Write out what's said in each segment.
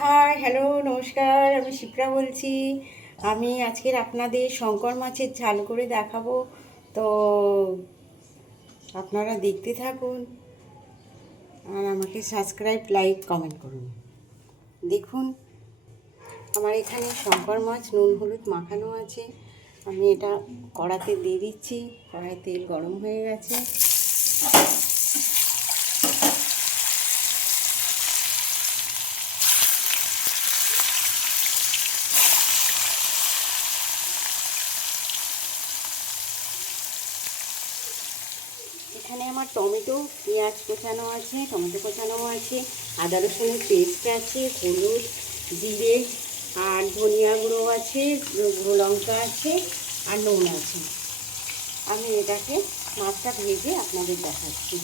High, hello, নমস্কার। আমি শিপ্রা বলছি। আমি আজকের আপনাদের শঙ্কর মাছের ঝাল করে দেখাবো। তো আপনারা দেখতে থাকুন আর আমাকে সাবস্ক্রাইব, লাইক, কমেন্ট করুন। দেখুন, আমার এখানে শঙ্কর মাছ নুন হলুদ মাখানো আছে। আমি এটা কড়াতে দিয়ে দিচ্ছি। কড়াইয়ে তেল গরম হয়ে গেছে। এখানে আমার টমেটো, পেঁয়াজ কোচানো আছে, টমেটো কোচানো আছে, আদা রসুনের পেস্ট আছে, হলুদ, জিরে আর ধনিয়া গুঁড়ো আছে, গুঁড়ো লঙ্কা আছে আর নুন আছে। আমি এটাকে মাছটা ভেজে আপনাদের দেখাচ্ছি।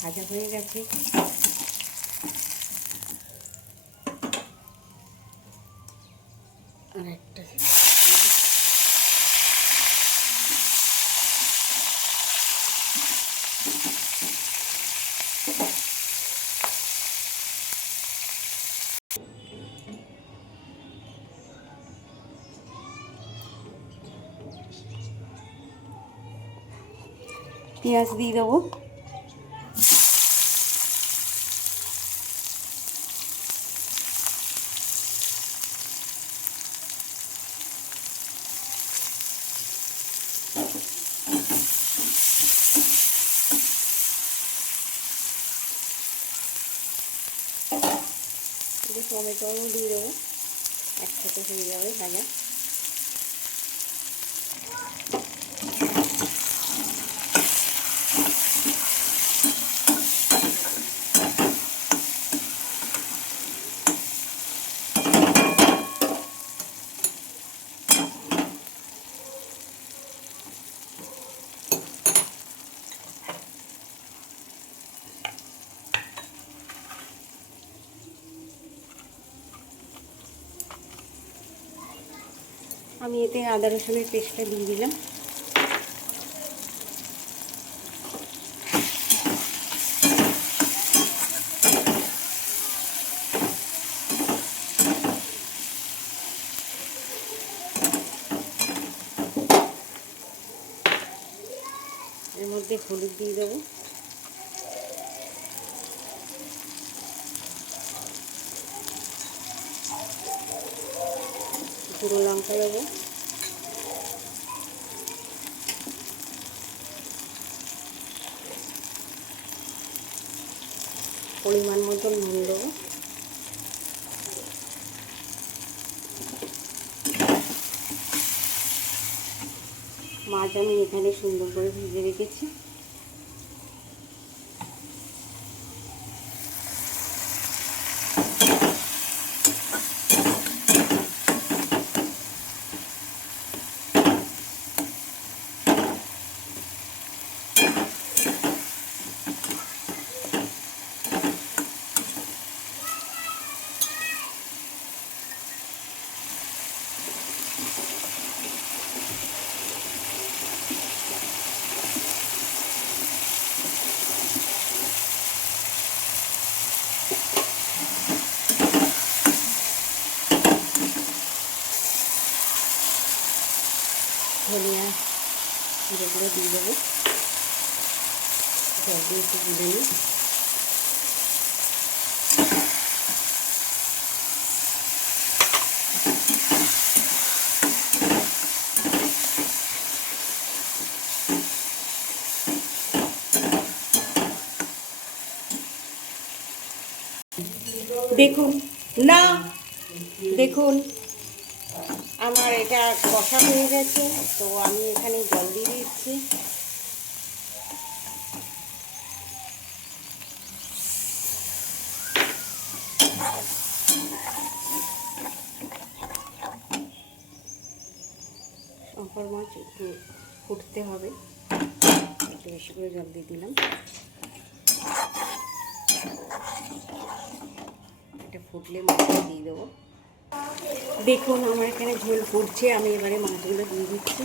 ভাজা হয়ে গেছে। আর একটা পেঁয়াজ দিয়ে দেবো। টমেটোও দিয়ে দেবো, একসাথে হয়ে যাবে ভাজা। আমি এতে আদা রসুনের পেস্টটা দিয়ে দিলাম। এর মধ্যে হলুদ দিয়ে দেবো, গুঁড়ো লঙ্কা দেবো, পরিমাণ মতো নুন দেবো, মাছ আমি এখানে সুন্দর করে ভেজে রেখেছি। ধনিয়া জিরেগুলো দিয়ে দেবো, জল দিয়ে একটু গুলে নিই। দেখুন না, দেখুন আমার এটা কষা হয়ে গেছে। তো আমি এখানে জল দিয়ে দিচ্ছি। শঙ্কর মাছ একটু ফুটতে হবে, একটু বেশি করে জল দিয়ে দিলাম। এটা ফুটলে মাছটা দিয়ে দেবো। দেখুন আমার এখানে ঝোল ফুটছে, আমি এবারে মাছগুলো দিয়ে দিচ্ছি।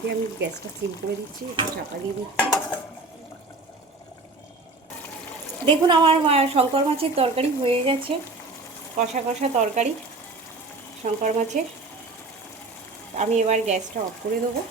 দিয়ে আমি গ্যাসটা সিম করে দিচ্ছি, একটু চাপা দিয়ে দিচ্ছি। দেখুন আমার শঙ্কর মাছের তরকারি হয়ে গেছে, কষা কষা তরকারি শঙ্কর মাছের। আমি এবার গ্যাসটা অফ করে দেবো।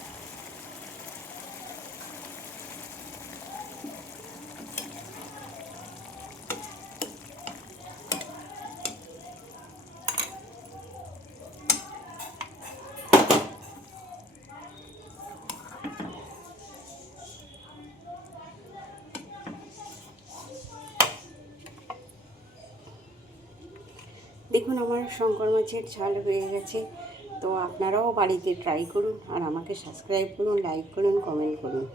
দেখুন আমার শঙ্কর মাছের ঝাল হয়ে গেছে। তো আপনারাও বাড়িতে ট্রাই করুন, আর আমাকে সাবস্ক্রাইব করুন, লাইক করুন, কমেন্ট করুন।